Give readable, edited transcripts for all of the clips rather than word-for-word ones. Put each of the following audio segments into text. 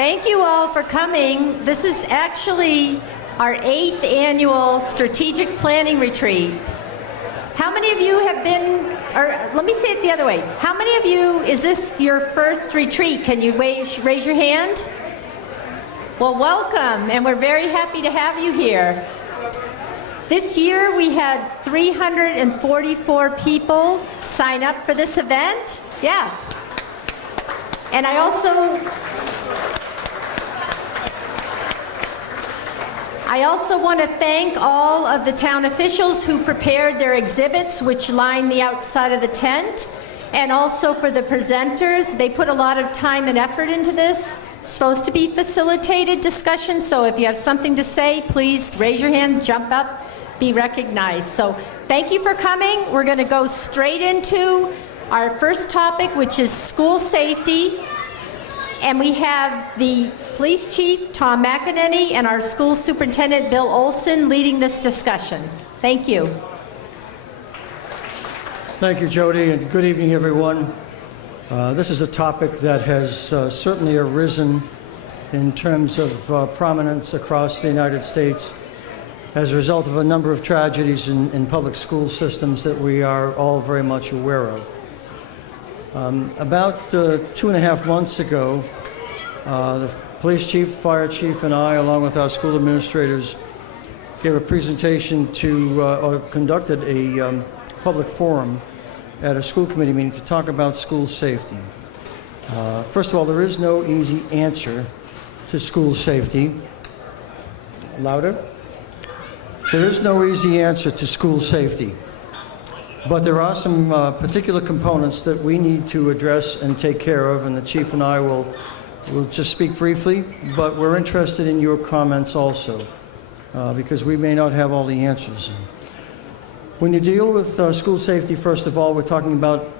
Thank you all for coming. This is actually our 8th annual strategic planning retreat. How many of you have been, or let me say it the other way. How many of you, is this your first retreat? Can you raise your hand? Well, welcome, and we're very happy to have you here. This year we had 344 people sign up for this event. Yeah. And I also want to thank all of the town officials who prepared their exhibits, which line the outside of the tent, and also for the presenters. They put a lot of time and effort into this. It's supposed to be facilitated discussion, so if you have something to say, please raise your hand, jump up, be recognized. So thank you for coming. We're going to go straight into our first topic, which is school safety. And we have the police chief, Tom McEnany, and our school superintendent, Bill Olson, leading this discussion. Thank you. Thank you, Jody, and good evening, everyone. This is a topic that has certainly arisen in terms of prominence across the United States as a result of a number of tragedies in public school systems that we are all very much aware of. About 2.5 months ago, the police chief, fire chief, and I, along with our school administrators, gave a presentation or conducted a public forum at a school committee meeting to talk about school safety. First of all, there is no easy answer to school safety. Louder? There is no easy answer to school safety. But there are some particular components that we need to address and take care of, and the chief and I will just speak briefly, but we're interested in your comments also, because we may not have all the answers. When you deal with school safety, first of all, we're talking about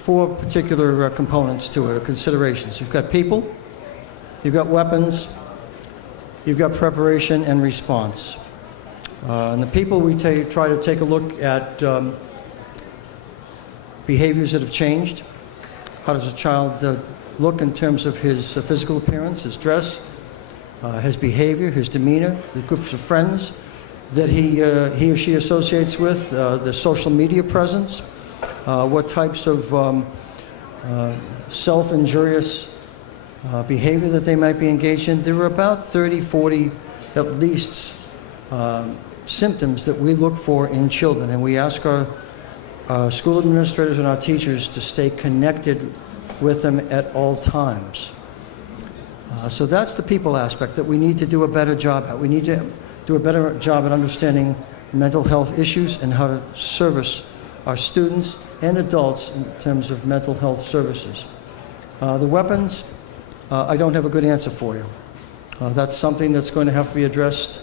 4 particular components to it, or considerations. You've got people, you've got weapons, you've got preparation and response. And the people, we try to take a look at behaviors that have changed. How does a child look in terms of his physical appearance, his dress, his behavior, his demeanor, the groups of friends that he or she associates with, the social media presence, what types of self-injurious behavior that they might be engaged in. There are about 30, 40 at least symptoms that we look for in children, and we ask our school administrators and our teachers to stay connected with them at all times. So that's the people aspect that we need to do a better job at. We need to do a better job at understanding mental health issues and how to service our students and adults in terms of mental health services. The weapons, I don't have a good answer for you. That's something that's going to have to be addressed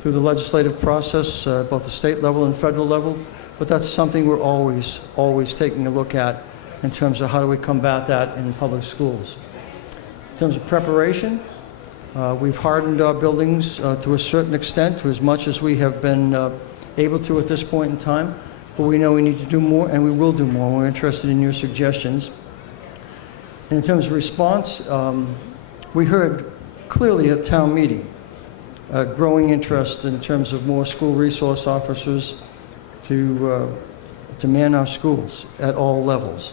through the legislative process, both the state level and federal level, but that's something we're always taking a look at in terms of how do we combat that in public schools. In terms of preparation, we've hardened our buildings to a certain extent, to as much as we have been able to at this point in time, but we know we need to do more, and we will do more. We're interested in your suggestions. And in terms of response, we heard clearly at town meeting growing interest in terms of more school resource officers to man our schools at all levels.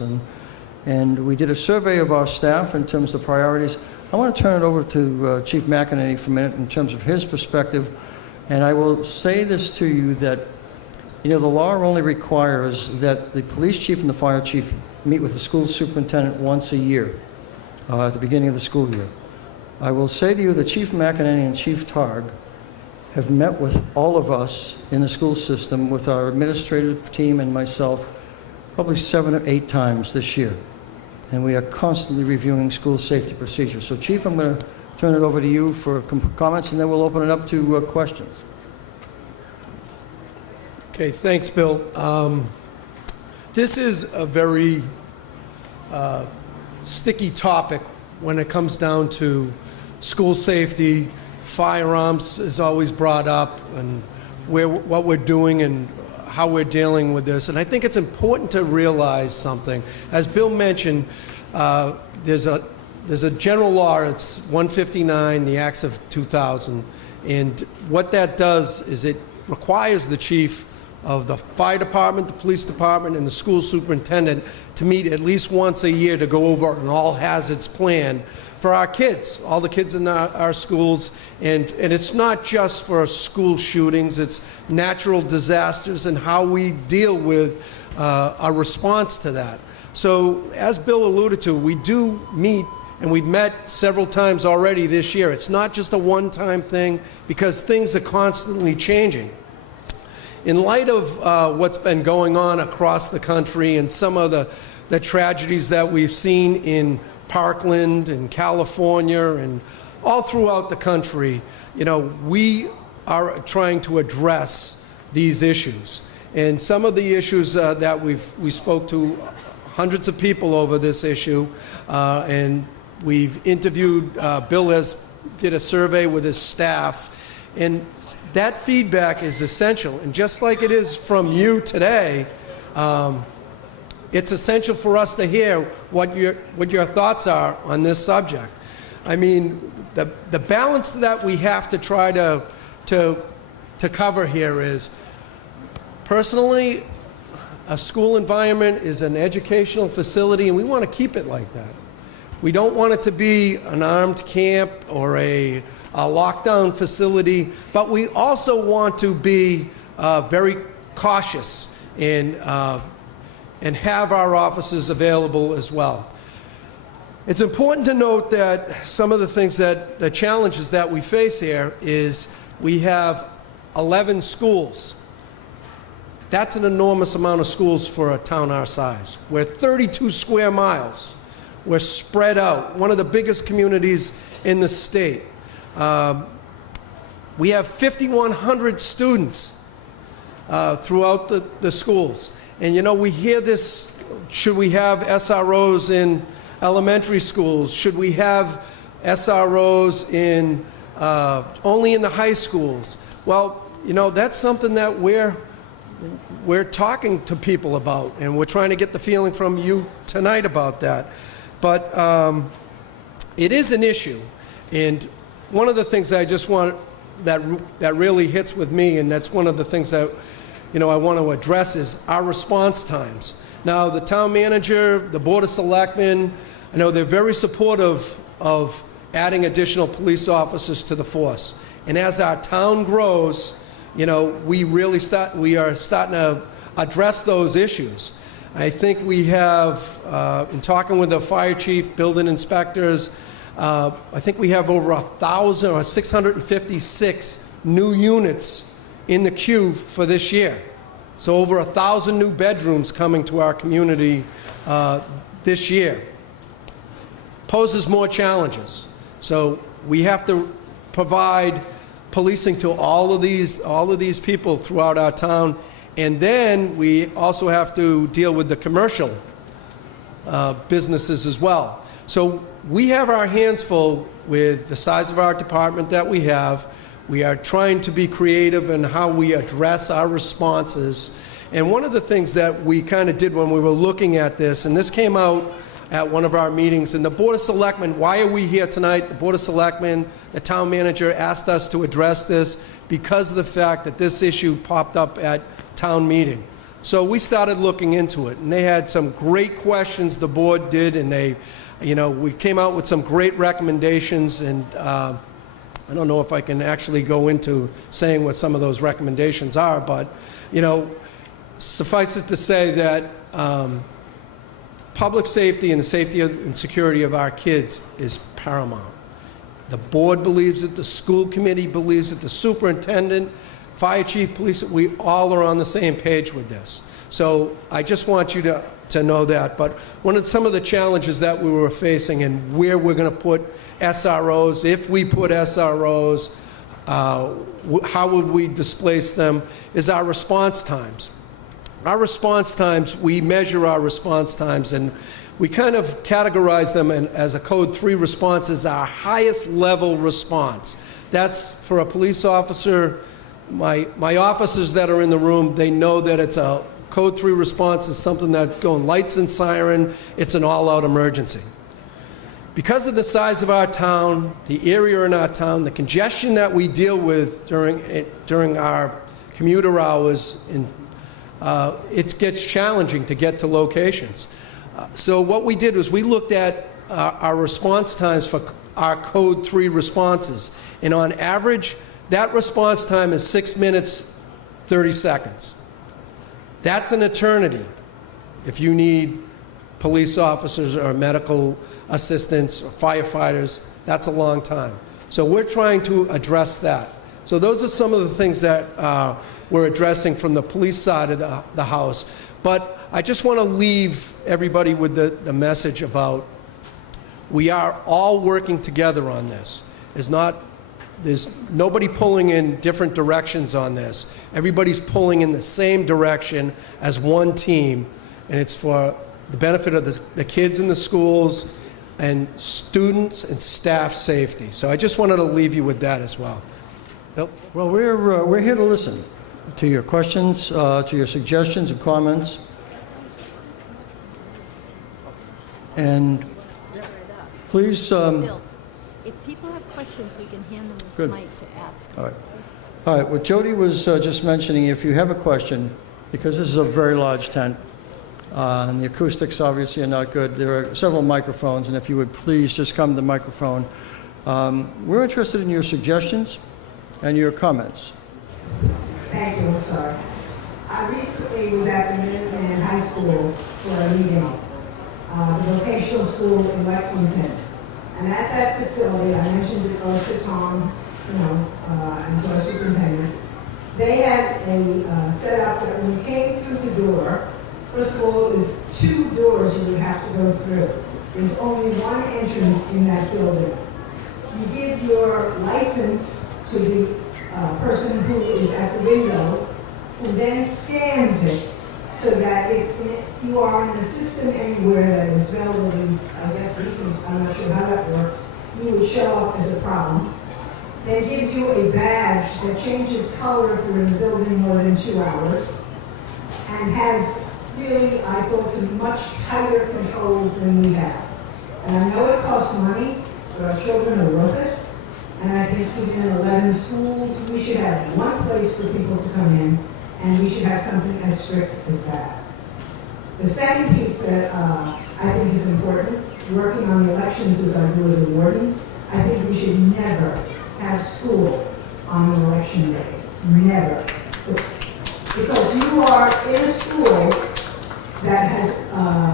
And we did a survey of our staff in terms of priorities. I want to turn it over to Chief McEnany for a minute in terms of his perspective. And I will say this to you that, you know, the law only requires that the police chief and the fire chief meet with the school superintendent once a year at the beginning of the school year. I will say to you that Chief McEnany and Chief Targ have met with all of us in the school system, with our administrative team and myself, probably 7 or 8 times this year. And we are constantly reviewing school safety procedures. So, Chief, I'm going to turn it over to you for comments, and then we'll open it up to questions. Okay, thanks, Bill. This is a very sticky topic when it comes down to school safety. Firearms is always brought up, and what we're doing and how we're dealing with this. And I think it's important to realize something. As Bill mentioned, there's a there's a general law, it's 159, the Acts of 2000, and what that does is it requires the chief of the fire department, the police department, and the school superintendent to meet at least once a year to go over an all hazards plan for our kids, all the kids in our schools. And it's not just for school shootings, it's natural disasters and how we deal with a response to that. So as Bill alluded to, we do meet, and we've met several times already this year. It's not just a one-time thing, because things are constantly changing. In light of what's been going on across the country and some of the tragedies that we've seen in Parkland and California and all throughout the country, you know, we are trying to address these issues. And some of the issues that we spoke to hundreds of people over this issue, and we've interviewed, Bill did a survey with his staff, and that feedback is essential. And just like it is from you today, it's essential for us to hear what your thoughts are on this subject. I mean, the balance that we have to try to cover here is, personally, a school environment is an educational facility, and we want to keep it like that. We don't want it to be an armed camp or a lockdown facility, but we also want to be very cautious and have our officers available as well. It's important to note that some of the things the challenges that we face here is we have 11 schools. That's an enormous amount of schools for a town our size. We're 32 square miles. We're spread out, one of the biggest communities in the state. We have 5,100 students throughout the schools. And you know, we hear this, should we have SROs in elementary schools? Should we have SROs only in the high schools? Well, you know, that's something that we're talking to people about, and we're trying to get the feeling from you tonight about that. But it is an issue, and one of the things that I just want that really hits with me, and that's one of the things that, you know, I want to address, is our response times. Now, the town manager, the Board of Selectmen, I know they're very supportive of adding additional police officers to the force. And as our town grows, you know, we are starting to address those issues. I think we have, in talking with the fire chief, building inspectors, I think we have over 1,000 or 656 new units in the queue for this year. So over 1,000 new bedrooms coming to our community this year. Poses more challenges. So we have to provide policing to all of these people throughout our town, and then we also have to deal with the commercial businesses as well. So we have our hands full with the size of our department that we have. We are trying to be creative in how we address our responses. And one of the things that we kind of did when we were looking at this, and this came out at one of our meetings, and the Board of Selectmen, why are we here tonight? The Board of Selectmen, the town manager asked us to address this because of the fact that this issue popped up at town meeting. So we started looking into it, and they had some great questions, the board did, and they, you know, we came out with some great recommendations, and I don't know if I can actually go into saying what some of those recommendations are, but, you know, suffice it to say that public safety and the safety and security of our kids is paramount. The board believes it, the school committee believes it, the superintendent, fire chief, police, we all are on the same page with this. So I just want you to know that. But some of the challenges that we were facing and where we're going to put SROs, if we put SROs, how would we displace them, is our response times. Our response times, we measure our response times, and we kind of categorize them as a Code 3 response as our highest level response. That's for a police officer. My officers that are in the room, they know that it's a Code 3 response is something that's going lights and siren. It's an all-out emergency. Because of the size of our town, the area in our town, the congestion that we deal with during our commuter hours, it gets challenging to get to locations. So what we did was we looked at our response times for our Code 3 responses. And on average, that response time is 6 minutes, 30 seconds. That's an eternity if you need police officers or medical assistants or firefighters. That's a long time. So we're trying to address that. So those are some of the things that we're addressing from the police side of the house. But I just want to leave everybody with the message about we are all working together on this. There's nobody pulling in different directions on this. Everybody's pulling in the same direction as one team, and it's for the benefit of the kids in the schools and students and staff safety. So I just wanted to leave you with that as well. Bill? Well, we're here to listen to your questions, to your suggestions and comments. And please... Bill, if people have questions, we can hand them this Good. mic to ask. All right. What Jody was just mentioning, if you have a question, because this is a very large tent, and the acoustics obviously are not good, there are several microphones, and if you would please just come to the microphone. We're interested in your suggestions and your comments. Thank you, I'm sorry. I recently was at the Minuteman High School for a meeting, the vocational school in Lexington. And at that facility, I mentioned it both to Tom, and to our superintendent, they had a setup that when you came through the door, first of all, it was 2 doors you would have to go through. There's only one entrance in that building. You give your license to the person who is at the window, who then scans it so that if you are in the system anywhere that is relatively, I guess, recent, I'm not sure how that works, you would show up as a problem. Then gives you a badge that changes color if you're in the building more than 2 hours, and has really, I thought, some much tighter controls than we have. And I know it costs money, but our children are worth it. And I think even in 11 schools, we should have one place for people to come in, and we should have something as strict as that. The second piece that I think is important, working on the elections as I do as a warden, I think we should never have school on an election day. Never. Because you are in a school that has,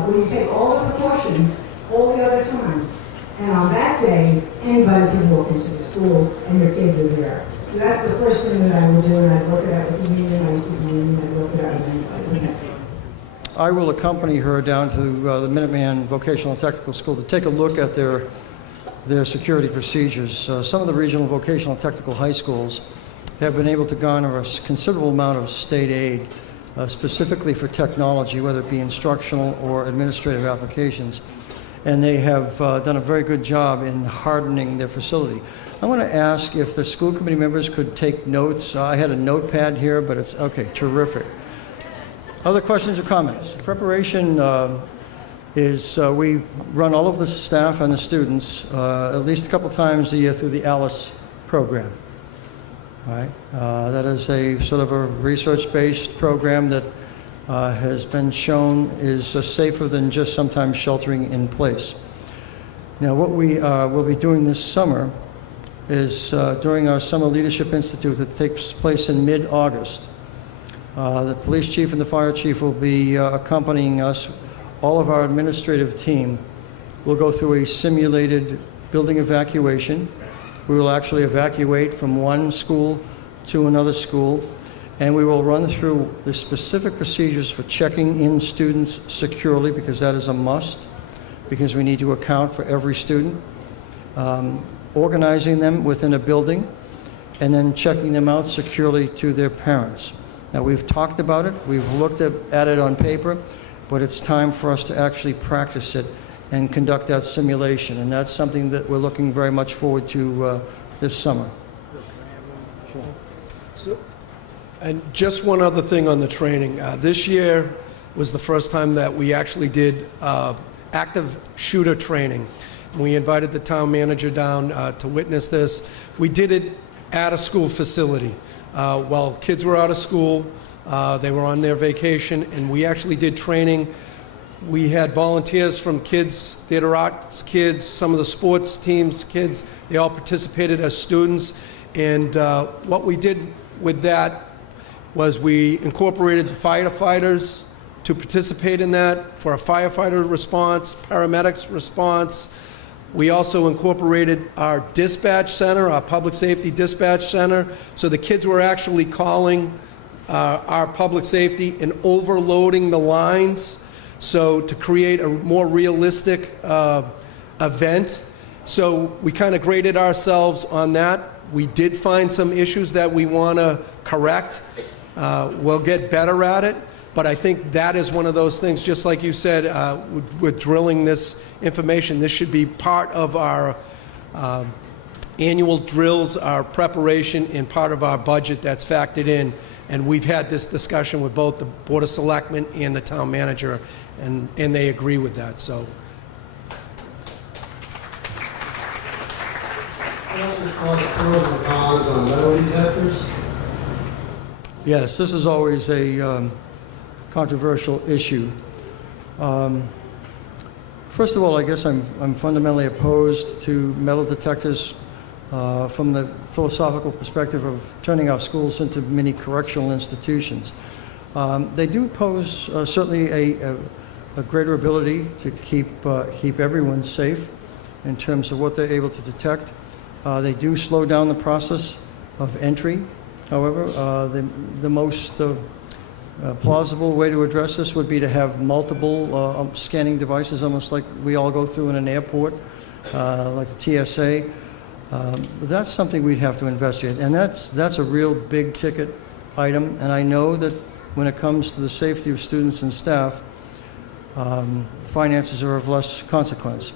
where you take all the precautions all the other times. And on that day, anybody can walk into the school and your kids are there. So that's the first thing that I would do, and I'd work it out with the union, I used to be union, I'd work it out with anybody. I will accompany her down to the Minuteman Vocational and Technical School to take a look at their security procedures. Some of the regional vocational and technical high schools have been able to garner a considerable amount of state aid, specifically for technology, whether it be instructional or administrative applications. And they have done a very good job in hardening their facility. I want to ask if the school committee members could take notes. I had a notepad here, but it's okay, terrific. Other questions or comments? Preparation is we run all of the staff and the students at least a couple times a year through the ALICE program. All right? That is a sort of a research-based program that has been shown is safer than just sometimes sheltering in place. Now, what we will be doing this summer is during our Summer Leadership Institute that takes place in mid-August. The police chief and the fire chief will be accompanying us. All of our administrative team will go through a simulated building evacuation. We will actually evacuate from one school to another school, and we will run through the specific procedures for checking in students securely, because that is a must, because we need to account for every student, organizing them within a building, and then checking them out securely to their parents. Now, we've talked about it, we've looked at it on paper, but it's time for us to actually practice it and conduct that simulation, and that's something that we're looking very much forward to this summer. And just one other thing on the training. This year was the first time that we actually did active shooter training. We invited the town manager down to witness this. We did it at a school facility. While kids were out of school, they were on their vacation, and we actually did training. We had volunteers from kids, theater arts kids, some of the sports teams kids. They all participated as students. And what we did with that was we incorporated the firefighters to participate in that for a firefighter response, paramedics response. We also incorporated our dispatch center, our public safety dispatch center. So the kids were actually calling our public safety and overloading the lines. So to create a more realistic event. So we kind of graded ourselves on that. We did find some issues that we want to correct. We'll get better at it. But I think that is one of those things, just like you said, with drilling this information, this should be part of our annual drills, our preparation, and part of our budget that's factored in. And we've had this discussion with both the Board of Selectmen and the town manager, and they agree with that, so. I'd like to call the pros and cons on metal detectors. Yes, this is always a controversial issue. First of all, I guess I'm fundamentally opposed to metal detectors from the philosophical perspective of turning our schools into mini correctional institutions. They do pose certainly a greater ability to keep everyone safe in terms of what they're able to detect. They do slow down the process of entry. However, the most plausible way to address this would be to have multiple scanning devices, almost like we all go through in an airport, like the TSA. But that's something we'd have to investigate, and that's a real big ticket item. And I know that when it comes to the safety of students and staff, finances are of less consequence.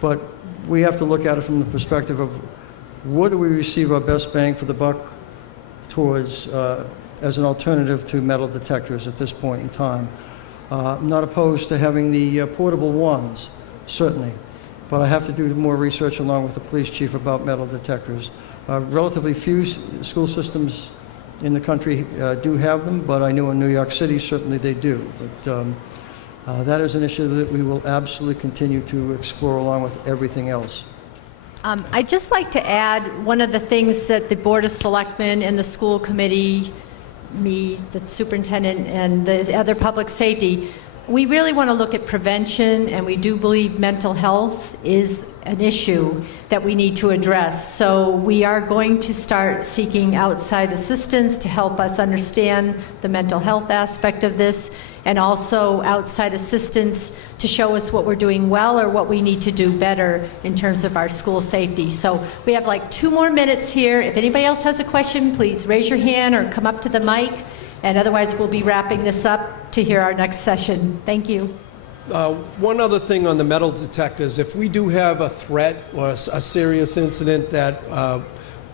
But we have to look at it from the perspective of what do we receive our best bang for the buck towards as an alternative to metal detectors at this point in time. I'm not opposed to having the portable ones, certainly, but I have to do more research along with the police chief about metal detectors. Relatively few school systems in the country do have them, but I know in New York City certainly they do. But that is an issue that we will absolutely continue to explore along with everything else. I'd just like to add one of the things that the Board of Selectmen and the school committee, me, the superintendent, and the other public safety, we really want to look at prevention, and we do believe mental health is an issue that we need to address. So we are going to start seeking outside assistance to help us understand the mental health aspect of this, and also outside assistance to show us what we're doing well or what we need to do better in terms of our school safety. So we have like 2 more minutes here. If anybody else has a question, please raise your hand or come up to the mic. And otherwise, we'll be wrapping this up to hear our next session. Thank you. One other thing on the metal detectors, if we do have a threat or a serious incident that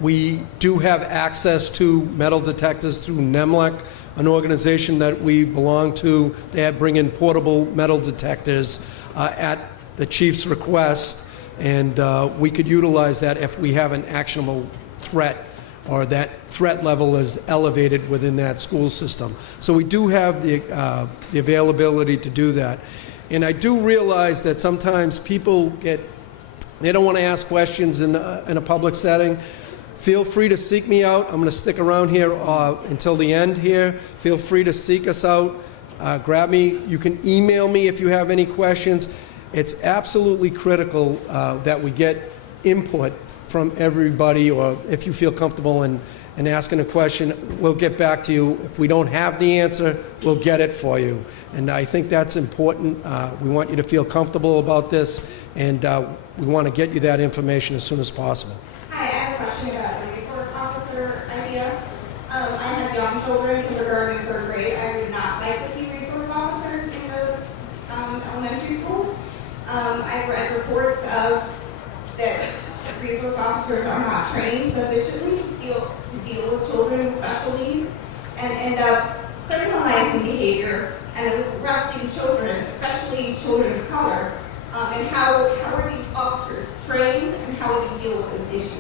we do have access to metal detectors through NEMLEC, an organization that we belong to. They bring in portable metal detectors at the chief's request, and we could utilize that if we have an actionable threat or that threat level is elevated within that school system. So we do have the availability to do that. And I do realize that sometimes people they don't want to ask questions in a public setting. Feel free to seek me out. I'm going to stick around here until the end here. Feel free to seek us out. Grab me. You can email me if you have any questions. It's absolutely critical that we get input from everybody, or if you feel comfortable in asking a question, we'll get back to you. If we don't have the answer, we'll get it for you. And I think that's important. We want you to feel comfortable about this, and we want to get you that information as soon as possible. Hi, I have a question about the resource officer idea. I have young children, kindergarten and 3rd grade. I would not like to see resource officers in those elementary schools. I've read reports of that resource officers are not trained sufficiently to deal with children with special needs and end up criminalizing behavior and arresting children, especially children of color. And how are these officers trained, and how would you deal with those issues?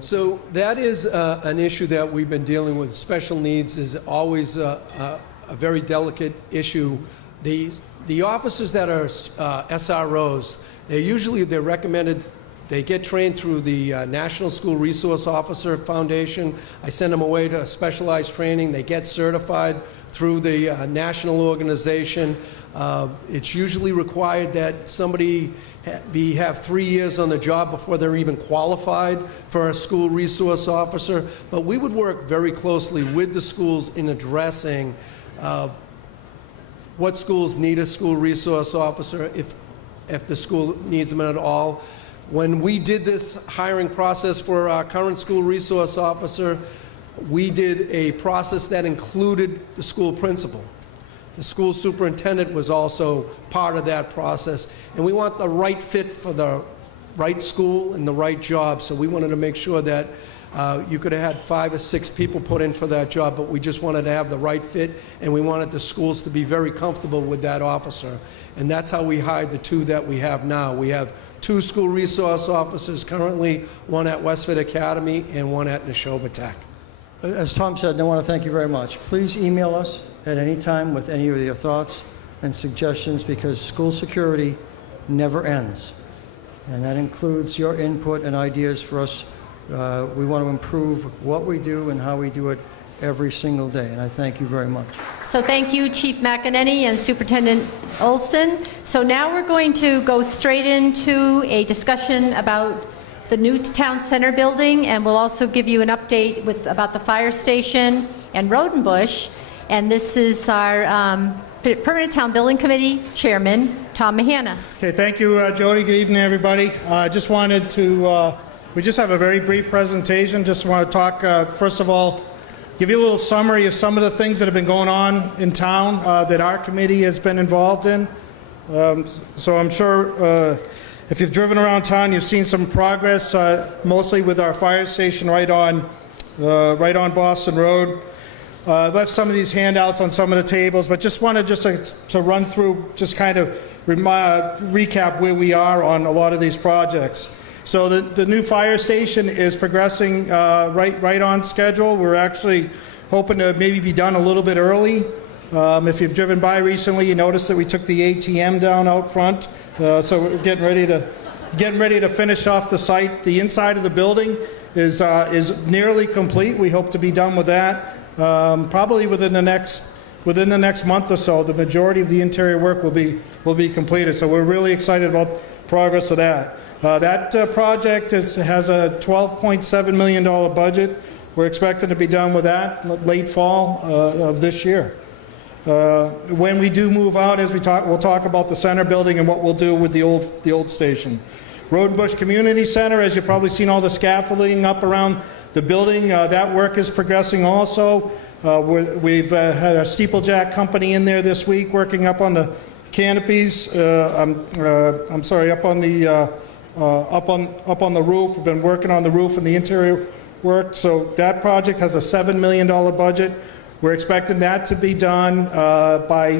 So that is an issue that we've been dealing with. Special needs is always a very delicate issue. The officers that are SROs, they're recommended, they get trained through the National School Resource Officer Foundation. I send them away to specialized training. They get certified through the national organization. It's usually required that somebody have 3 years on the job before they're even qualified for a school resource officer. But we would work very closely with the schools in addressing what schools need a school resource officer, if the school needs them at all. When we did this hiring process for our current school resource officer, we did a process that included the school principal. The school superintendent was also part of that process, and we want the right fit for the right school and the right job, so we wanted to make sure that you could have had 5 or 6 people put in for that job, but we just wanted to have the right fit, and we wanted the schools to be very comfortable with that officer. And that's how we hired the 2 that we have now. We have 2 school resource officers currently, one at Westford Academy and one at Neshoba Tech. As Tom said, I want to thank you very much. Please email us at any time with any of your thoughts and suggestions, because school security never ends. And that includes your input and ideas for us. We want to improve what we do and how we do it every single day, and I thank you very much. So thank you, Chief McEnany and Superintendent Olson. So now we're going to go straight into a discussion about the new town center building, and we'll also give you an update about the fire station and Rodenbush. And this is our Permanent Town Building Committee Chairman, Tom Mahana. Okay, thank you, Jody. Good evening, everybody. I just wanted to, we just have a very brief presentation. Just want to talk, first of all, give you a little summary of some of the things that have been going on in town that our committee has been involved in. So I'm sure if you've driven around town, you've seen some progress, mostly with our fire station right on Boston Road. Left some of these handouts on some of the tables, but just wanted to run through, just kind of recap where we are on a lot of these projects. So the new fire station is progressing right on schedule. We're actually hoping to maybe be done a little bit early. If you've driven by recently, you notice that we took the ATM down out front. So we're getting ready to finish off the site. The inside of the building is nearly complete. We hope to be done with that probably within the next month or so. The majority of the interior work will be completed. So we're really excited about progress of that. That project has a $12.7 million budget. We're expecting to be done with that late fall of this year. When we do move out, we'll talk about the center building and what we'll do with the old station. Rodenbush Community Center, as you've probably seen all the scaffolding up around the building, that work is progressing also. We've had a steeplejack company in there this week working up on the canopies. I'm sorry, up on the roof. We've been working on the roof and the interior work. So that project has a $7 million budget. We're expecting that to be done by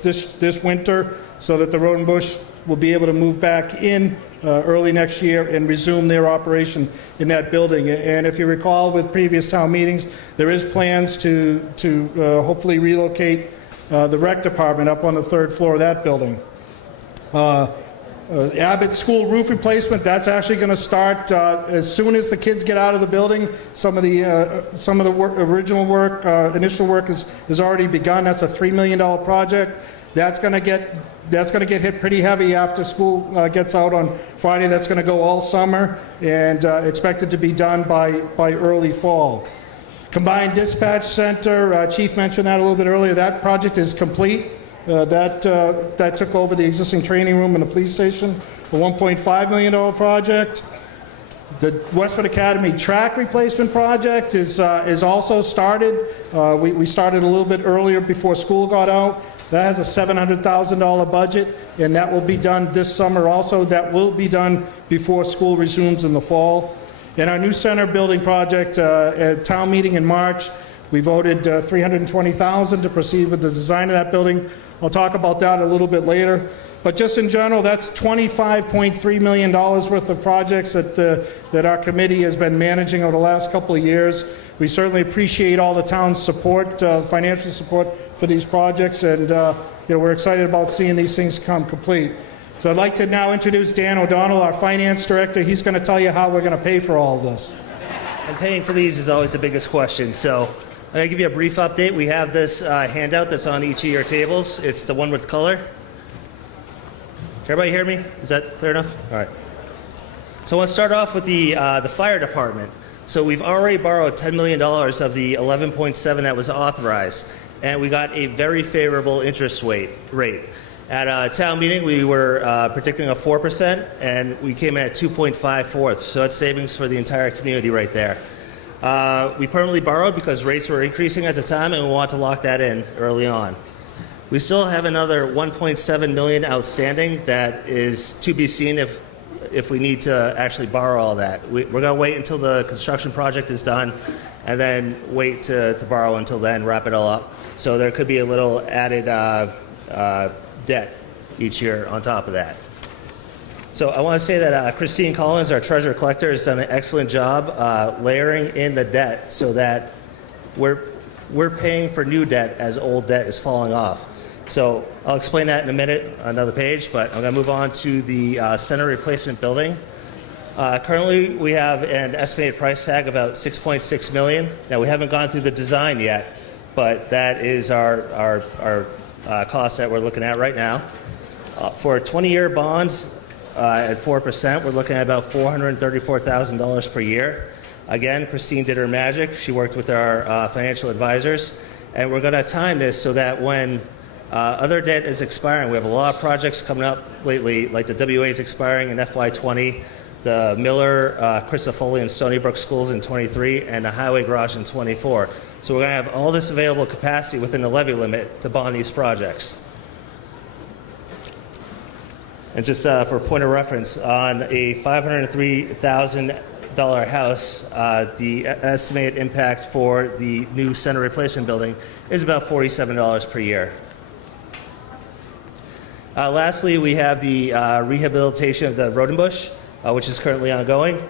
this winter, so that the Rodenbush will be able to move back in early next year and resume their operation in that building. And if you recall with previous town meetings, there is plans to hopefully relocate the rec department up on the 3rd floor of that building. Abbott School roof replacement, that's actually going to start as soon as the kids get out of the building. Some of the original work, initial work is already begun. That's a $3 million project. That's going to get hit pretty heavy after school gets out on Friday. That's going to go all summer and expected to be done by early fall. Combined Dispatch Center, Chief mentioned that a little bit earlier. That project is complete. That took over the existing training room in the police station, a $1.5 million project. The Westford Academy track replacement project is also started. We started a little bit earlier before school got out. That has a $700,000 budget, and that will be done this summer also. That will be done before school resumes in the fall. And our new center building project, at town meeting in March, we voted $320,000 to proceed with the design of that building. I'll talk about that a little bit later. But just in general, that's $25.3 million worth of projects that our committee has been managing over the last couple of years. We certainly appreciate all the town's support, financial support for these projects, and we're excited about seeing these things come complete. So I'd like to now introduce Dan O'Donnell, our finance director. He's going to tell you how we're going to pay for all of this. And paying for these is always the biggest question. So I'm going to give you a brief update. We have this handout that's on each of your tables. It's the one with color. Can everybody hear me? Is that clear enough? All right. So I want to start off with the fire department. So we've already borrowed $10 million of the 11.7 that was authorized, and we got a very favorable interest rate. At a town meeting, we were predicting a 4%, and we came in at 2.54. So that's savings for the entire community right there. We permanently borrowed because rates were increasing at the time, and we want to lock that in early on. We still have another $1.7 million outstanding that is to be seen if we need to actually borrow all that. We're going to wait until the construction project is done and then wait to borrow until then, wrap it all up. So there could be a little added debt each year on top of that. So I want to say that Christine Collins, our treasurer collector, has done an excellent job layering in the debt so that we're paying for new debt as old debt is falling off. So I'll explain that in a minute, another page, but I'm going to move on to the center replacement building. Currently, we have an estimated price tag of about $6.6 million. Now, we haven't gone through the design yet, but that is our cost that we're looking at right now. For a 20-year bond at 4%, we're looking at about $434,000 per year. Again, Christine did her magic. She worked with our financial advisors, and we're going to time this so that when other debt is expiring. We have a lot of projects coming up lately, like the WA is expiring in FY20, the Miller, Christopher and Stony Brook schools in 23, and the highway garage in 24. So we're going to have all this available capacity within the levy limit to bond these projects. And just for point of reference, on a $503,000 house, the estimated impact for the new center replacement building is about $47 per year. Lastly, we have the rehabilitation of the Rodenbush, which is currently ongoing.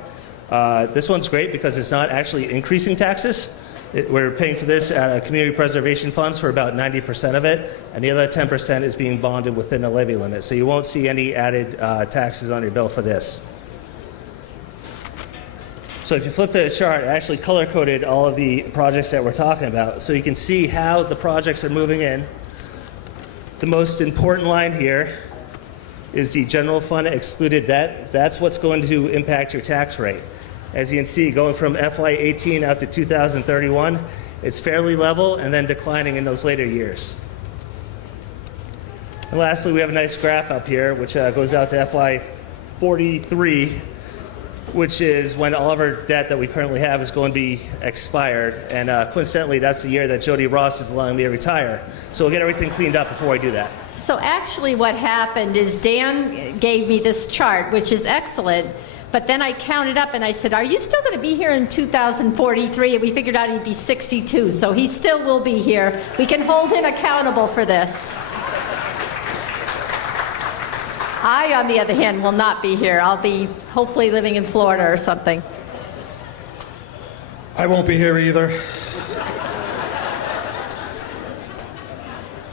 This one's great because it's not actually increasing taxes. We're paying for this at community preservation funds for about 90% of it, and the other 10% is being bonded within the levy limit. So you won't see any added taxes on your bill for this. So if you flip to the chart, I actually color-coded all of the projects that we're talking about, so you can see how the projects are moving in. The most important line here is the general fund excluded debt. That's what's going to impact your tax rate. As you can see, going from FY18 out to 2031, it's fairly level and then declining in those later years. And lastly, we have a nice graph up here, which goes out to FY43, which is when all of our debt that we currently have is going to be expired. And coincidentally, that's the year that Jody Ross is allowing me to retire. So we'll get everything cleaned up before I do that. So actually what happened is Dan gave me this chart, which is excellent, but then I counted up and I said, are you still going to be here in 2043? And we figured out he'd be 62, so he still will be here. We can hold him accountable for this. I, on the other hand, will not be here. I'll be hopefully living in Florida or something. I won't be here either.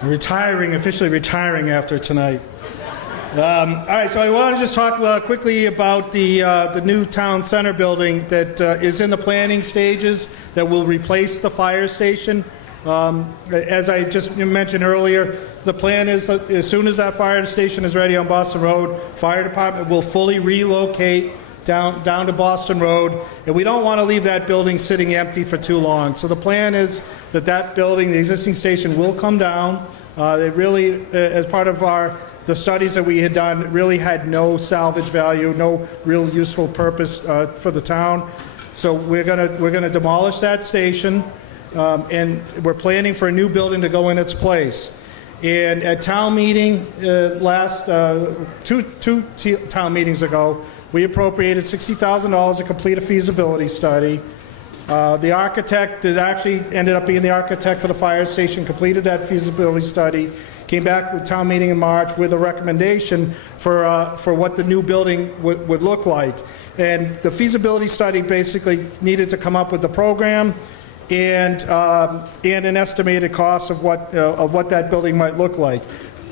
I'm officially retiring after tonight. All right, so I want to just talk quickly about the new town center building that is in the planning stages that will replace the fire station. As I just mentioned earlier, the plan is that as soon as that fire station is ready on Boston Road, fire department will fully relocate down to Boston Road, and we don't want to leave that building sitting empty for too long. So the plan is that that building, the existing station, will come down. It really, as part of the studies that we had done, it really had no salvage value, no real useful purpose for the town. So we're gonna demolish that station. And we're planning for a new building to go in its place. And at town meeting two town meetings ago, we appropriated $60,000 to complete a feasibility study. The architect that actually ended up being the architect for the fire station completed that feasibility study. came back with town meeting in March with a recommendation for what the new building would look like. And the feasibility study basically needed to come up with the program and an estimated cost of what that building might look like.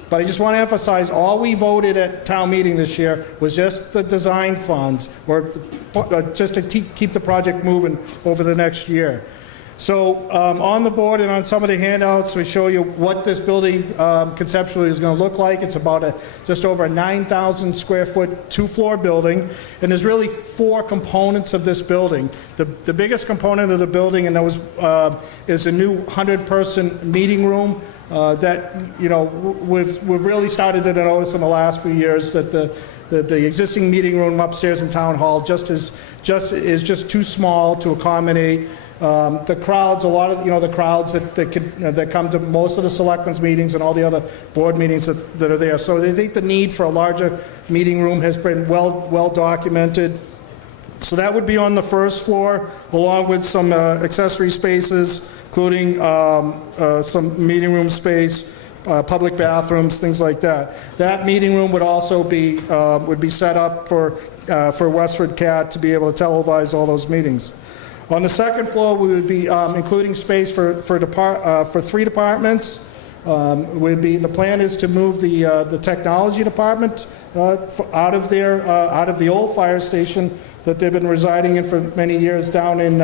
But I just want to emphasize, all we voted at town meeting this year was just the design funds, or just to keep the project moving over the next year. So on the board and on some of the handouts, we show you what this building conceptually is going to look like. It's about just over a 9,000 square foot, 2-floor building, and there's really 4 components of this building. The biggest component of the building, and that was is a new 100-person meeting room that, you know, we've really started to notice in the last few years that the existing meeting room upstairs in Town Hall is just too small to accommodate the crowds. A lot of, you know, the crowds that come to most of the selectmen's meetings and all the other board meetings that are there. So they think the need for a larger meeting room has been well documented. So that would be on the first floor, along with some accessory spaces, including some meeting room space, public bathrooms, things like that. That meeting room would also be set up for WestfordCAT to be able to televise all those meetings. On the second floor, we would be including space for 3 departments. The plan is to move the technology department out of the old fire station that they've been residing in for many years down in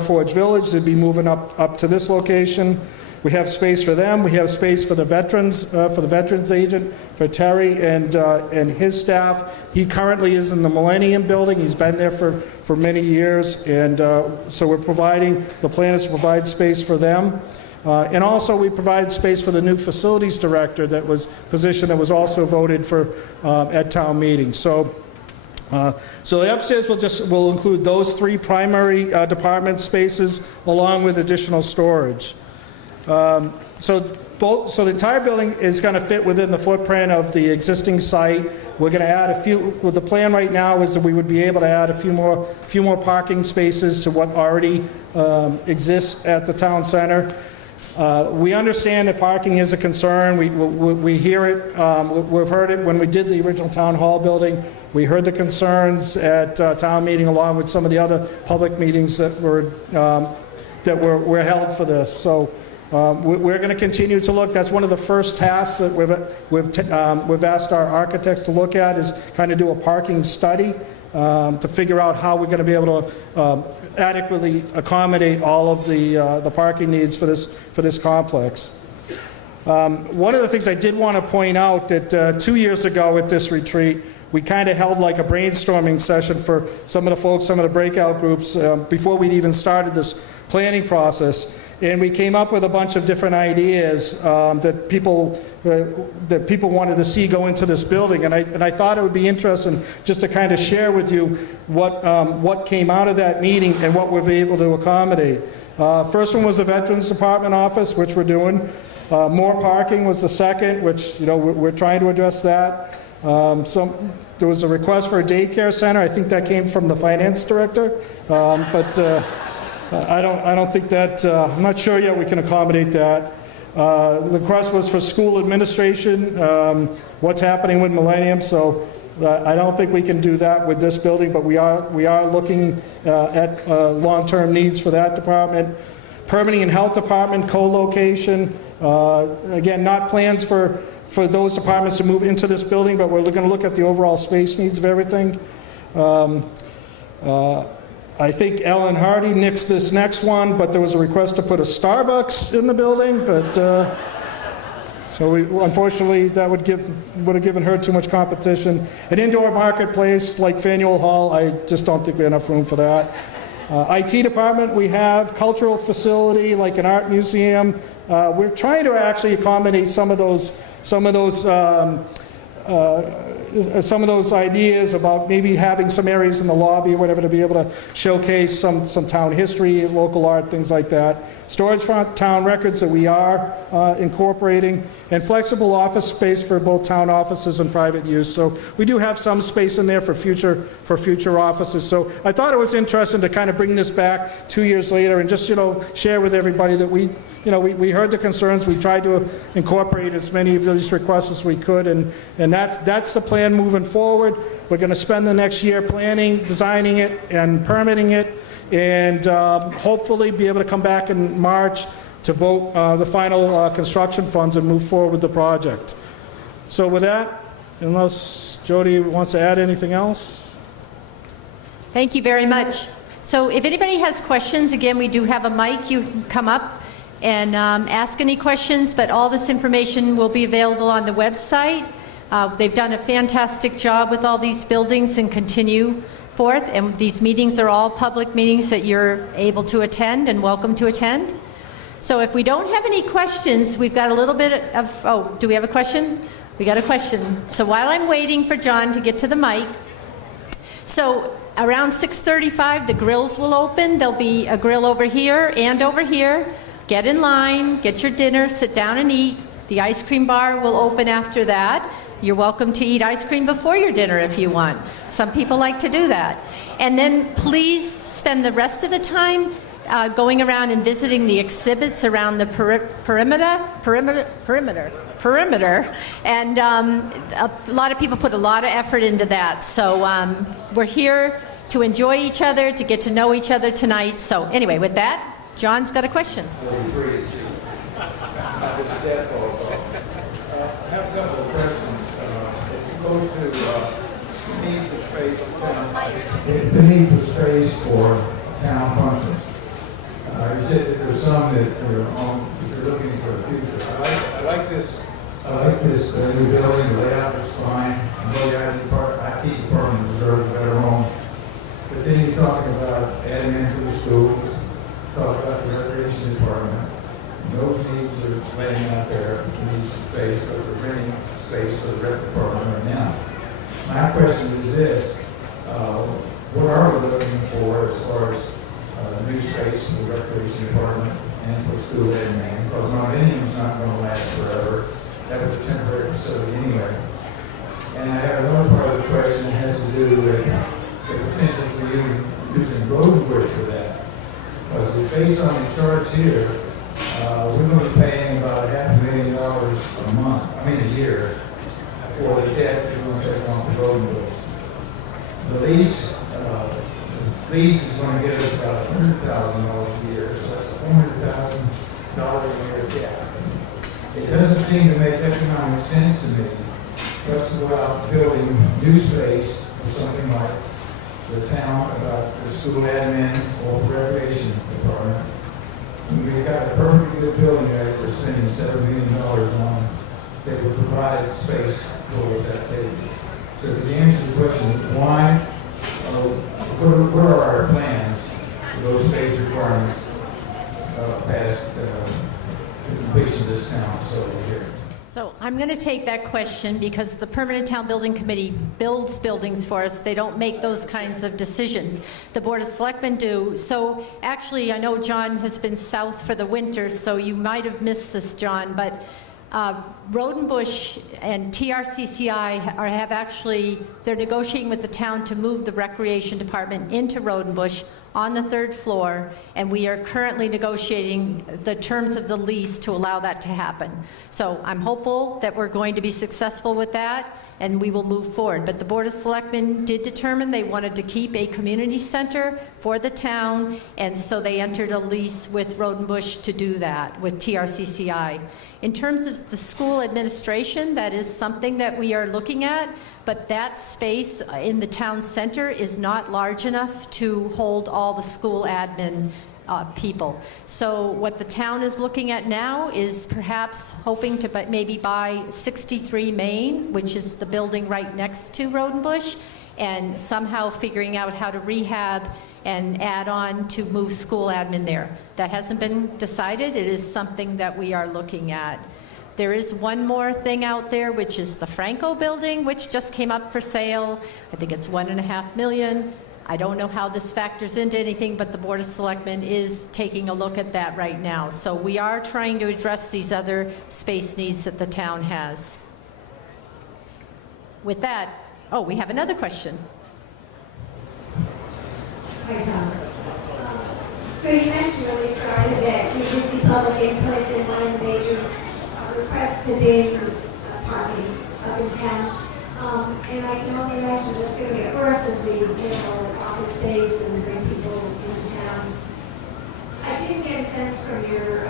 Forge Village. They'd be moving up to this location. We have space for them. We have space for the veterans agent, for Terry and his staff. He currently is in the Millennium Building. He's been there for many years, and so the plan is to provide space for them. And also we provided space for the new facilities director position that was also voted for at town meeting. So the upstairs will include those 3 primary department spaces along with additional storage. So the entire building is going to fit within the footprint of the existing site. We're going to add a few. Well, the plan right now is that we would be able to add a few more parking spaces to what already exists at the town center. We understand that parking is a concern. We hear it. We've heard it when we did the original town hall building. We heard the concerns at town meeting, along with some of the other public meetings that were held for this. So we're going to continue to look. That's one of the first tasks that we've asked our architects to look at, is kind of do a parking study to figure out how we're going to be able to adequately accommodate all of the parking needs for this complex. One of the things I did want to point out that 2 years ago at this retreat, we kind of held like a brainstorming session for some of the breakout groups before we'd even started this planning process. And we came up with a bunch of different ideas that people wanted to see go into this building. And I thought it would be interesting just to kind of share with you what came out of that meeting and what we've been able to accommodate. First one was the Veterans Department office, which we're doing. More parking was the second, which, you know, we're trying to address that. There was a request for a daycare center. I think that came from the finance director, but I don't think that, I'm not sure yet we can accommodate that. The request was for school administration, what's happening with Millennium, so I don't think we can do that with this building, but we are looking at long-term needs for that department. Permitting and Health Department co-location, again, not plans for those departments to move into this building, but we're going to look at the overall space needs of everything. I think Ellen Hardy nixed this next one, but there was a request to put a Starbucks in the building, but so unfortunately that would have given her too much competition. An indoor marketplace like Faneuil Hall, I just don't think we have enough room for that. IT department, we have cultural facility like an art museum. We're trying to actually accommodate some of those some of those ideas about maybe having some areas in the lobby or whatever to be able to showcase some town history, local art, things like that. Storage for town records that we are incorporating, and flexible office space for both town offices and private use. So we do have some space in there for future offices. So I thought it was interesting to kind of bring this back 2 years later and just, share with everybody that we heard the concerns. We tried to incorporate as many of these requests as we could, and that's the plan moving forward. We're going to spend the next year planning, designing it, and permitting it, and hopefully be able to come back in March to vote the final construction funds and move forward with the project. So with that, unless Jody wants to add anything else? Thank you very much. So if anybody has questions, again, we do have a mic. You can come up and ask any questions, but all this information will be available on the website. They've done a fantastic job with all these buildings and continue forth, and these meetings are all public meetings that you're able to attend and welcome to attend. So if we don't have any questions, we've got a little bit of, do we have a question? We got a question. So while I'm waiting for John to get to the mic, so around 6:35, the grills will open. There'll be a grill over here and over here. Get in line, get your dinner, sit down and eat. The ice cream bar will open after that. You're welcome to eat ice cream before your dinner if you want. Some people like to do that. And then please spend the rest of the time going around and visiting the exhibits around the perimeter. And a lot of people put a lot of effort into that. So we're here to enjoy each other, to get to know each other tonight. So anyway, with that, John's got a question. I have a couple of questions. If you go to need for space for town, the need for space for town functions, you said that there's some that you're looking for the future. I like this new building. The layout is fine. I know the IT department deserves a better home. But then you're talking about adding into the schools, talk about the recreation department. Those needs are laying out there, needs space, but we're renting space for the rec department right now. My question is this, what are we looking for as far as new space for the recreation department and for school admin? Because Millennium's not going to last forever. That was a temporary facility anyway. And I have another part of the question that has to do with the potential for using road bridge for that. Because based on the charts here, we're going to be paying about $500,000 a year for the debt that we're going to take on the road bills. The lease is going to get us about $100,000 a year, so that's $400,000 a year debt. It doesn't seem to make economic sense to me for us to go out building new space for something like the town, about the school admin or recreation department. We've got a perfectly good building there for spending $7 million on that would provide space for that table. So the answer to the question is why, what are our plans for those space requirements past the completion of this town facility here? So I'm going to take that question because the Permanent Town Building Committee builds buildings for us. They don't make those kinds of decisions. The Board of Selectmen do. So actually, I know John has been south for the winter, so you might have missed this, John, but Rodenbush and TRCCI they're negotiating with the town to move the recreation department into Rodenbush on the 3rd floor, and we are currently negotiating the terms of the lease to allow that to happen. So I'm hopeful that we're going to be successful with that, and we will move forward. But the Board of Selectmen did determine they wanted to keep a community center for the town, and so they entered a lease with Rodenbush to do that, with TRCCI. In terms of the school administration, that is something that we are looking at, but that space in the town center is not large enough to hold all the school admin people. So what the town is looking at now is perhaps hoping to maybe buy 63 Main, which is the building right next to Rodenbush, and somehow figuring out how to rehab and add on to move school admin there. That hasn't been decided. It is something that we are looking at. There is one more thing out there, which is the Franco building, which just came up for sale. I think it's $1.5 million. I don't know how this factors into anything, but the Board of Selectmen is taking a look at that right now. So we are trying to address these other space needs that the town has. With that, oh, we have another question. Hi, Tom. So you mentioned when we started that you received public input, and one of the major requests had been parking up in town. And I can only imagine what's going to get worse as we get more office space and bring people into town. I didn't get a sense from your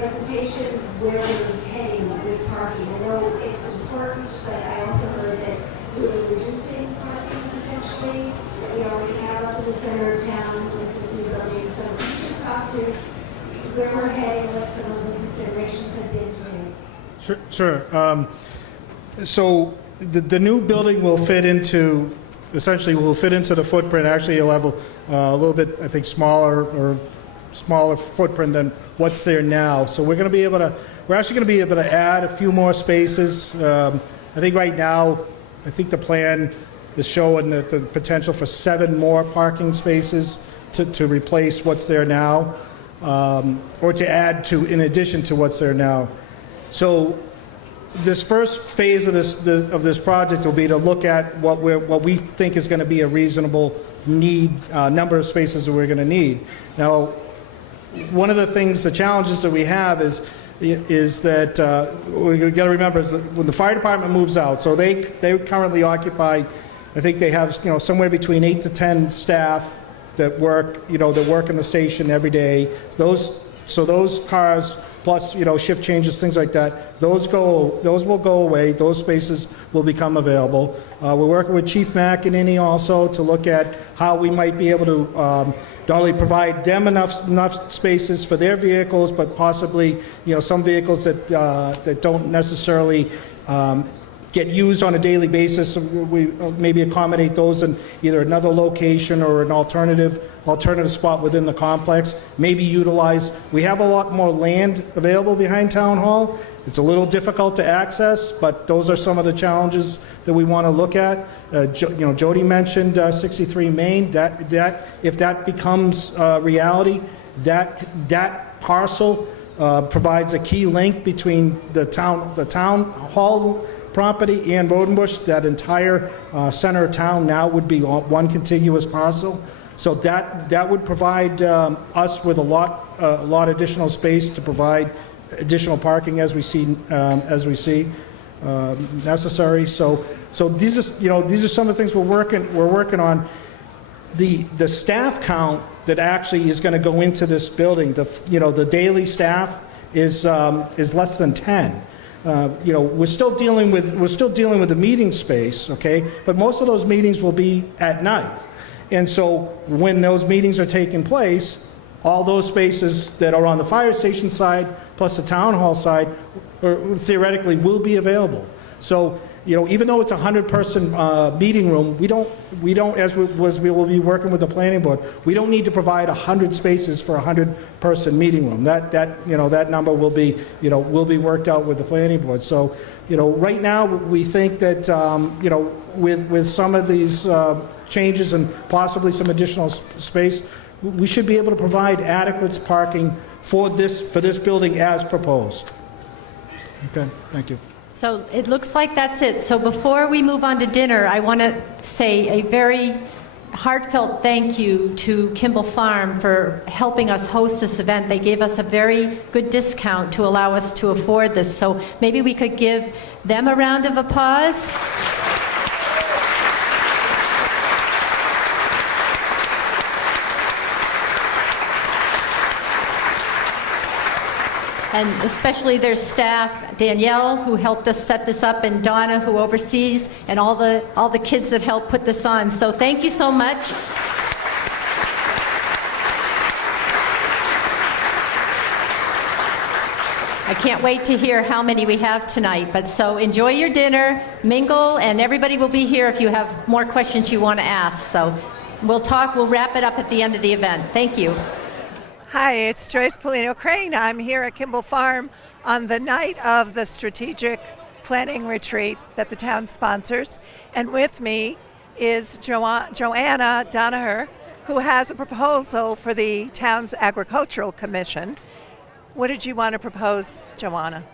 presentation where we're heading with parking. I know it's important, but I also heard that we were reducing parking potentially, that we already have up in the center of town with this new building. So can you just talk to where we're heading, what some of the considerations have been today? Sure. So the new building will fit into, essentially will fit into the footprint. Actually, you'll have a little bit, I think, smaller footprint than what's there now. So we're actually going to be able to add a few more spaces. I think right now, I think the plan is showing that the potential for 7 more parking spaces to replace what's there now, or to add to, in addition to what's there now. So this first phase of this project will be to look at what we think is going to be a reasonable number of spaces that we're going to need. Now, one of the challenges that we have is that we got to remember is that when the fire department moves out, so they currently occupy, I think they have somewhere between 8 to 10 staff that work in the station every day. Those cars, plus shift changes, things like that, those will go away. Those spaces will become available. We're working with Chief McEnany also to look at how we might be able to not only provide them enough spaces for their vehicles, but possibly some vehicles that don't necessarily get used on a daily basis. We maybe accommodate those in either another location or an alternative spot within the complex. Maybe utilize. We have a lot more land available behind Town Hall. It's a little difficult to access, but those are some of the challenges that we want to look at. Jody mentioned 63 Main. That if that becomes reality, that parcel provides a key link between the town hall property and Rodenbush. That entire center of town now would be one contiguous parcel. So that would provide us with a lot additional space to provide additional parking as we see necessary. So these are some of the things we're working on. The staff count that actually is going to go into this building, the daily staff is less than 10. We're still dealing with the meeting space, okay? But most of those meetings will be at night, and so when those meetings are taking place, all those spaces that are on the fire station side plus the town hall side, theoretically, will be available. So even though it's a 100-person meeting room, we don't, as we will be working with the planning board, we don't need to provide 100 spaces for a 100-person meeting room. That number will be worked out with the planning board. So right now we think that with some of these changes and possibly some additional space, we should be able to provide adequate parking for this building as proposed. Okay, thank you. So it looks like that's it. So before we move on to dinner, I want to say a very heartfelt thank you to Kimball Farm for helping us host this event. They gave us a very good discount to allow us to afford this. So maybe we could give them a round of applause. And especially their staff, Danielle, who helped us set this up, and Donna, who oversees, and all the kids that helped put this on. So thank you so much. I can't wait to hear how many we have tonight. But so enjoy your dinner, mingle, and everybody will be here if you have more questions you want to ask. So we'll wrap it up at the end of the event. Thank you. Hi, it's Joyce Polino Crane. I'm here at Kimball Farm on the night of the strategic planning retreat that the town sponsors. And with me is Joanna Donaher, who has a proposal for the town's agricultural commission. What did you want to propose, Joanna?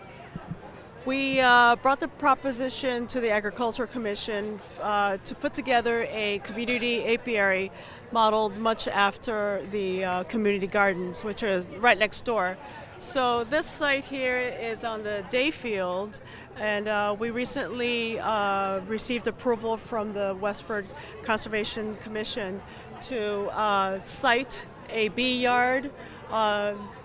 We brought the proposition to the Agriculture Commission to put together a community apiary modeled much after the community gardens, which are right next door. So this site here is on the day field, and we recently received approval from the Westford Conservation Commission to site a bee yard.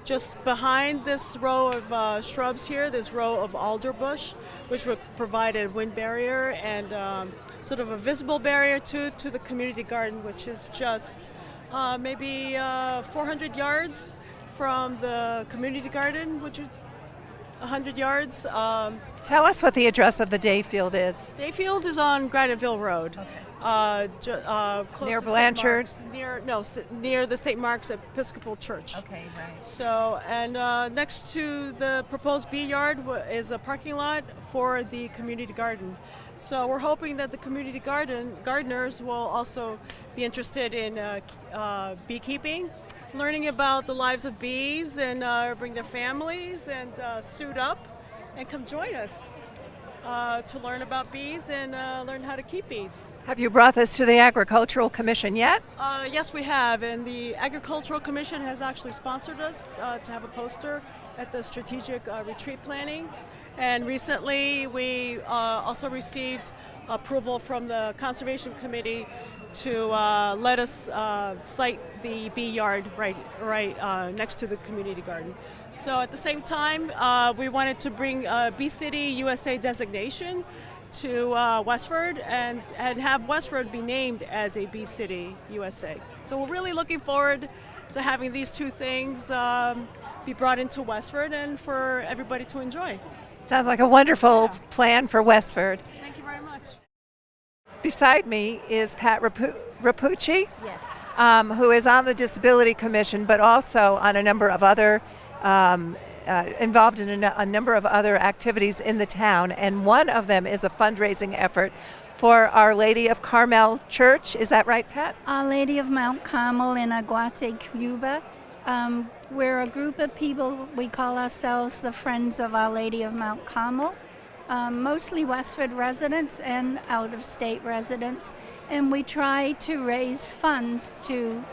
Just behind this row of shrubs here, this row of alder bush, which would provide a wind barrier and sort of a visible barrier to the community garden, which is just maybe 400 yards from the community garden, which is 100 yards. Tell us what the address of the Dayfield is. Dayfield is on Graniteville Road. Close Near to Blanchard? Near the St. Mark's Episcopal Church. Okay, right. So, and next to the proposed bee yard is a parking lot for the community garden. So we're hoping that the community gardeners will also be interested in beekeeping, learning about the lives of bees, and bring their families and suit up and come join us to learn about bees and learn how to keep bees. Have you brought this to the Agricultural Commission yet? Yes, we have, and the Agricultural Commission has actually sponsored us to have a poster at the strategic retreat planning. And recently we also received approval from the Conservation Committee to let us site the bee yard right next to the community garden. So at the same time, we wanted to bring Bee City USA designation to Westford and have Westford be named as a Bee City USA. So we're really looking forward to having these two things be brought into Westford and for everybody to enjoy. Sounds like a wonderful plan for Westford. Thank you very much. Beside me is Pat Rapucci, Yes. who is on the Disability Commission, but also on a number of other involved in a number of other activities in the town, and one of them is a fundraising effort for Our Lady of Carmel Church. Is that right, Pat? Our Lady of Mount Carmel in Aguate, Cuba. We're a group of people, we call ourselves the Friends of Our Lady of Mount Carmel, mostly Westford residents and out-of-state residents, and we try to raise funds to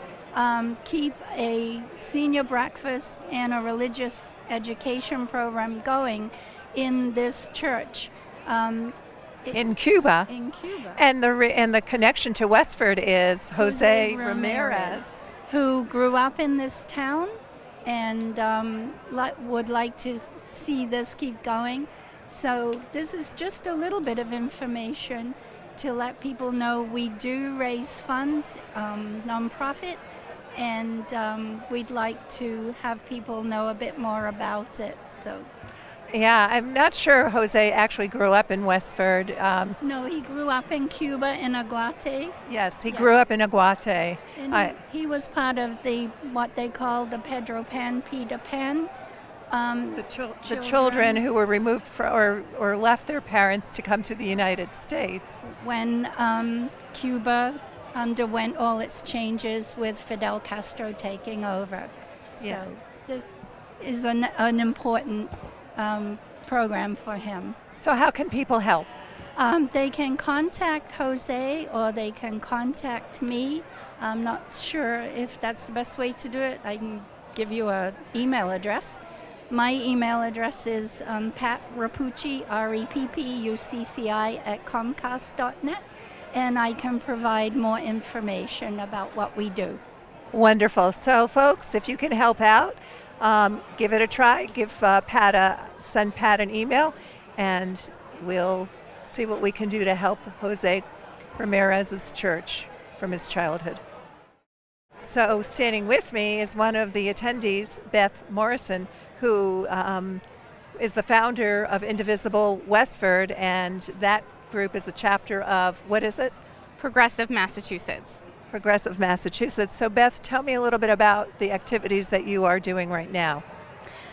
keep a senior breakfast and a religious education program going in this church. In Cuba. In Cuba. And the connection to Westford is Jose Ramirez, who grew up in this town and would like to see this keep going. So this is just a little bit of information to let people know we do raise funds, nonprofit, and we'd like to have people know a bit more about it. So. Yeah, I'm not sure Jose actually grew up in Westford. No, he grew up in Cuba, in Aguate. Yes, he grew up in Aguate. And he was part of what they call the Pedro Pan, Peter Pan. The children who were removed or left their parents to come to the United States. When Cuba underwent all its changes with Fidel Castro taking over. So this is an important program for him. So how can people help? They can contact Jose or they can contact me. I'm not sure if that's the best way to do it. I can give you an email address. My email address is patrapucci, REPPUCCI @comcast.net, and I can provide more information about what we do. Wonderful. So folks, if you can help out, give it a try. Send Pat an email, and we'll see what we can do to help Jose Ramirez's church from his childhood. So standing with me is one of the attendees, Beth Morrison, who is the founder of Indivisible Westford, and that group is a chapter of, what is it? Progressive Massachusetts. Progressive Massachusetts. So Beth, tell me a little bit about the activities that you are doing right now.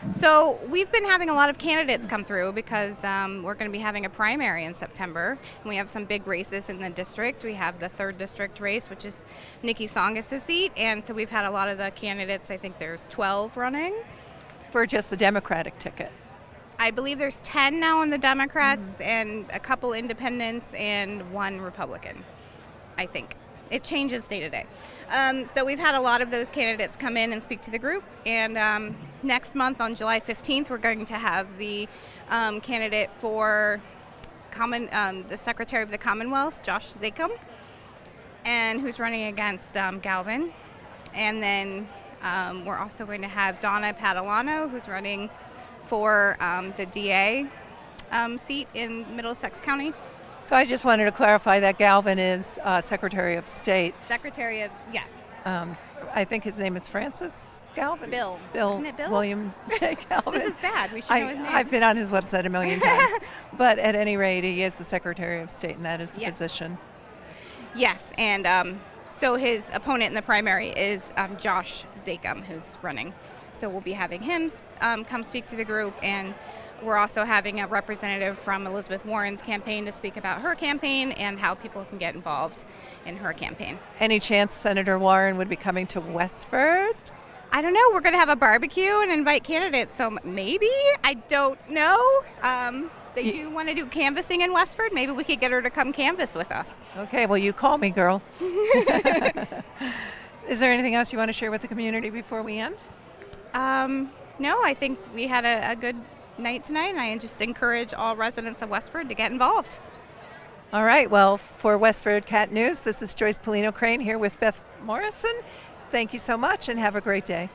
So we've been having a lot of candidates come through because we're going to be having a primary in September. And we have some big races in the district. We have the 3rd district race, which is Nikki Songus' seat. And so we've had a lot of the candidates, I think there's 12 running. For just the Democratic ticket. I believe there's 10 now in the Democrats and a couple independents and 1 Republican, I think. It changes day to day. So we've had a lot of those candidates come in and speak to the group. And next month on July 15th, we're going to have the candidate for the Secretary of the Commonwealth, Josh Zakum, and who's running against Galvin. And then we're also going to have Donna Padalano, who's running for the DA seat in Middlesex County. So I just wanted to clarify that Galvin is Secretary of State. Secretary of, yeah. I think his name is Francis Galvin. Bill. Bill. Isn't it Bill? William J. Galvin. This is bad. We should know his name. I've been on his website a million times. But at any rate, he is the Secretary of State, and that is the position. Yes, and so his opponent in the primary is Josh Zakum, who's running. So we'll be having him come speak to the group, and we're also having a representative from Elizabeth Warren's campaign to speak about her campaign and how people can get involved in her campaign. Any chance Senator Warren would be coming to Westford? I don't know. We're going to have a barbecue and invite candidates, so maybe. I don't know. They do want to do canvassing in Westford. Maybe we could get her to come canvass with us. Okay, well, you call me, girl. Is there anything else you want to share with the community before we end? No, I think we had a good night tonight, and I just encourage all residents of Westford to get involved. All right, well, for WestfordCAT News, this is Joyce Polino Crane here with Beth Morrison. Thank you so much and have a great day.